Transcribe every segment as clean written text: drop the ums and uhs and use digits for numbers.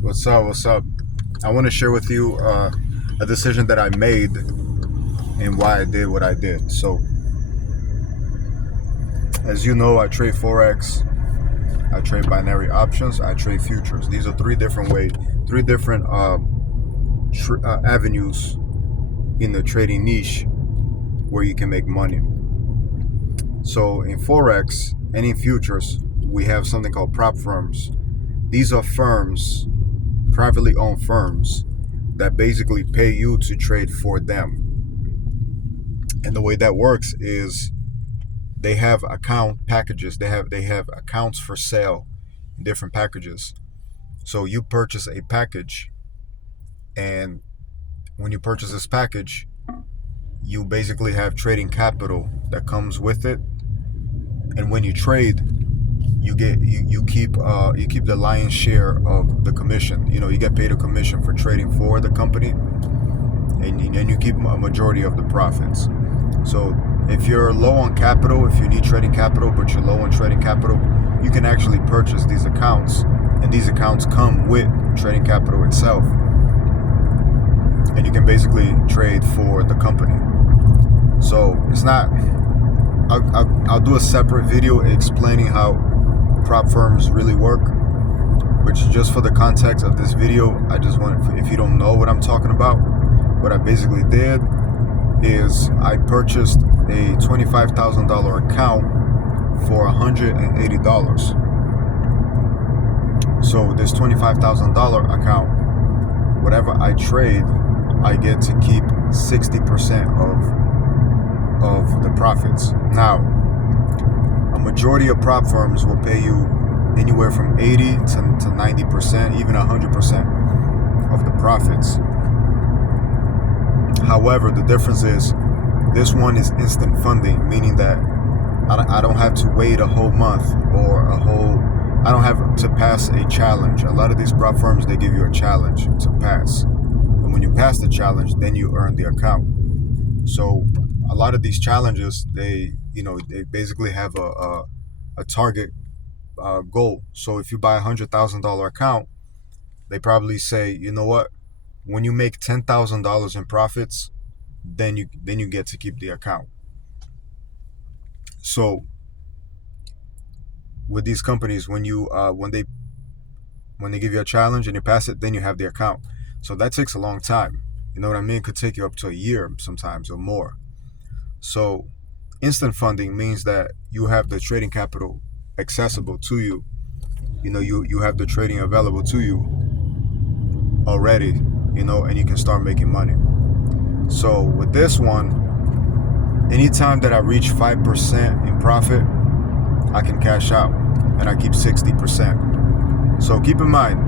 What's up? What's up? I want to share with you a decision that I made and why I did what I did. So, as you know, I trade Forex, I trade binary options, I trade futures. These are three different avenues in the trading niche where you can make money. So, in Forex and in futures, we have something called prop firms. These are firms, privately owned firms, that basically pay you to trade for them. And the way that works is they have account packages. They have accounts for sale in different packages. So you purchase a package, and when you purchase this package, you basically have trading capital that comes with it. And when you trade, you keep the lion's share of the commission. You get paid a commission for trading for the company, and you keep a majority of the profits. So if you're low on capital, if you need trading capital, but you're low on trading capital, you can actually purchase these accounts, and these accounts come with trading capital itself, and you can basically trade for the company. So it's not. I'll do a separate video explaining how prop firms really work, which just for the context of this video, I just want, if you don't know what I'm talking about, what I basically did is I purchased a $25,000 account for $180. So this $25,000 account, whatever I trade, I get to keep 60% of the profits. Now, a majority of prop firms will pay you anywhere from 80 to 90%, even 100% of the profits. However, the difference is this one is instant funding, meaning that I don't have to wait a whole month or I don't have to pass a challenge. A lot of these prop firms, they give you a challenge to pass. And when you pass the challenge, then you earn the account. So a lot of these challenges, they basically have a target goal. So if you buy $100,000 account, they probably say, you know what? When you make $10,000 in profits, then you get to keep the account. So with these companies, when they give you a challenge and you pass it, then you have the account. So that takes a long time. You know what I mean? It could take you up to a year sometimes or more. So instant funding means that you have the trading capital accessible to you. You have the trading available to you already, and you can start making money. So with this one, anytime that I reach 5% in profit, I can cash out, and I keep 60%. So keep in mind,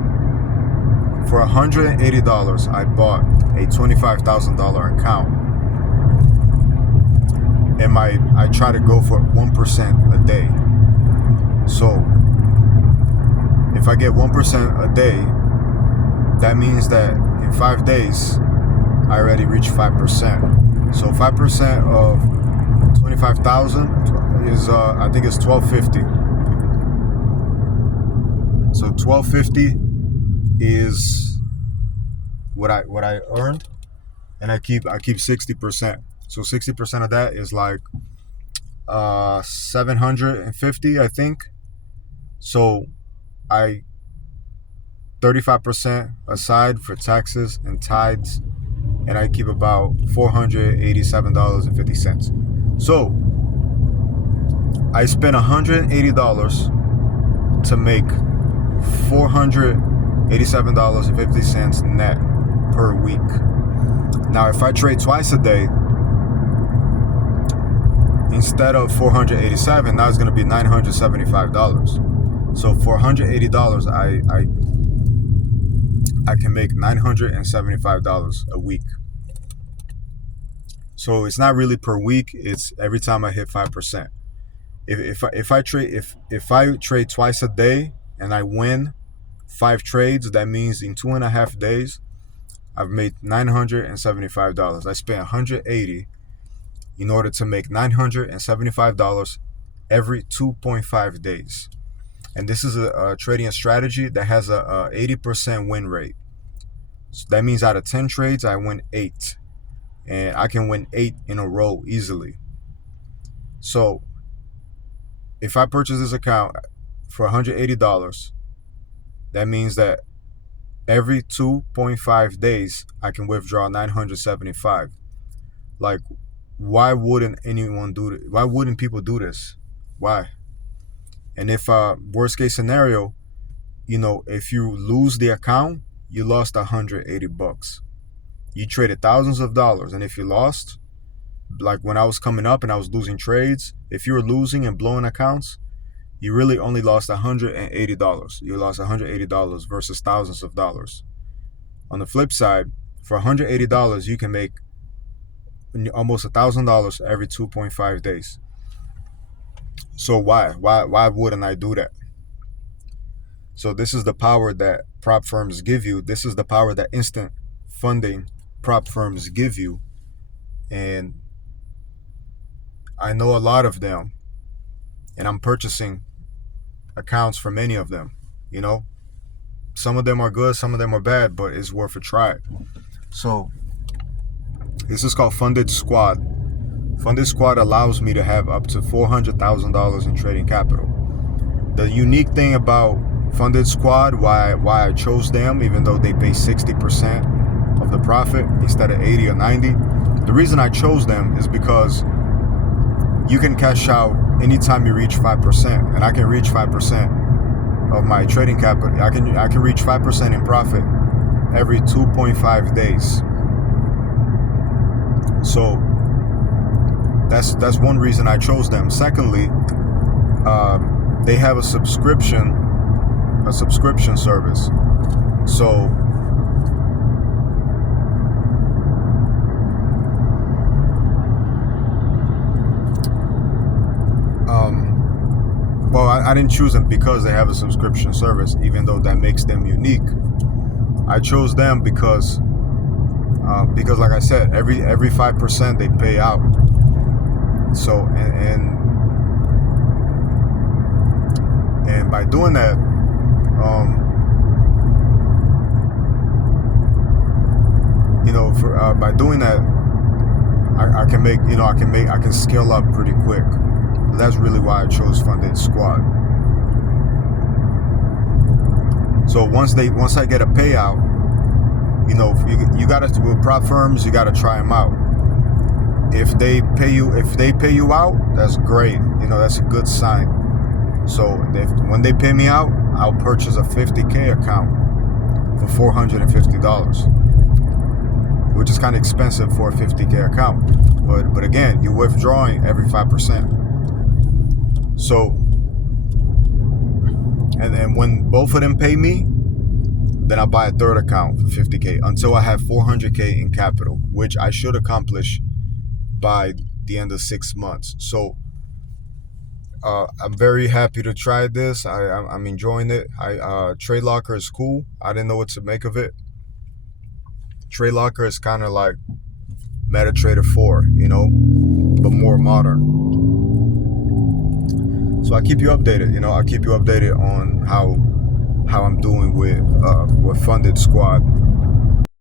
for $180, I bought a $25,000 account, and I try to go for 1% a day. So if I get 1% a day, that means that in 5 days, I already reached 5%. So 5% of 25,000 is I think it's $12.50. So $12.50 is what I earned, and I keep 60%. So 60% of that is like 750, I think. So I 35% aside for taxes and tithes, and I keep about $487.50. So I spent $180 to make $487.50 net per week. Now, if I trade twice a day, instead of $487, now it's going to be $975. So for $180, I can make $975 a week. So it's not really per week; it's every time I hit 5%. If I trade twice a day and I win 5 trades, that means in 2.5 days, I've made $975. I spent $180 in order to make $975 every 2.5 days. And this is a trading strategy that has a 80% win rate. So that means out of 10 trades, I win 8. And I can win 8 in a row easily. So if I purchase this account for $180, that means that every 2.5 days, I can withdraw 975. Like, why wouldn't anyone do it? Why wouldn't people do this? Why? And if worst case scenario, if you lose the account, you lost $180. You traded thousands of dollars, and if you lost, like when I was coming up and I was losing trades, if you were losing and blowing accounts, you really only lost $180. You lost $180 versus thousands of dollars. On the flip side, for $180, you can make almost $1,000 every 2.5 days. So why wouldn't I do that? So this is the power that prop firms give you. This is the power that instant funding prop firms give you. And I know a lot of them, and I'm purchasing accounts for many of them. Some of them are good, some of them are bad, but it's worth a try. So this is called Funded Squad. Funded Squad allows me to have up to $400,000 in trading capital. The unique thing about Funded Squad, why I chose them, even though they pay 60% of the profit instead of 80 or 90, the reason I chose them is because you can cash out anytime you reach 5%, and I can reach 5% of my trading capital. I can reach 5% in profit every 2.5 days. So that's one reason I chose them. Secondly, they have a subscription service. So well, I didn't choose them because they have a subscription service, even though that makes them unique. I chose them because like I said, every 5% they pay out. So and by doing that, by doing that, I can scale up pretty quick. That's really why I chose Funded Squad. So once I get a payout, you gotta, with prop firms, you gotta try them out. If they pay you out, that's great. That's a good sign. So when they pay me out, I'll purchase a $50K account for $450, which is kind of expensive for a $50K account. But again, you're withdrawing every 5%. So, and when both of them pay me, then I'll buy a third account for $50K until I have $400K in capital, which I should accomplish by the end of 6 months. So I'm very happy to try this. I'm enjoying it. Trade Locker is cool. I didn't know what to make of it. Trade Locker is kind of like MetaTrader 4, but more modern. So I keep you updated. I'll keep you updated on how I'm doing with Funded Squad.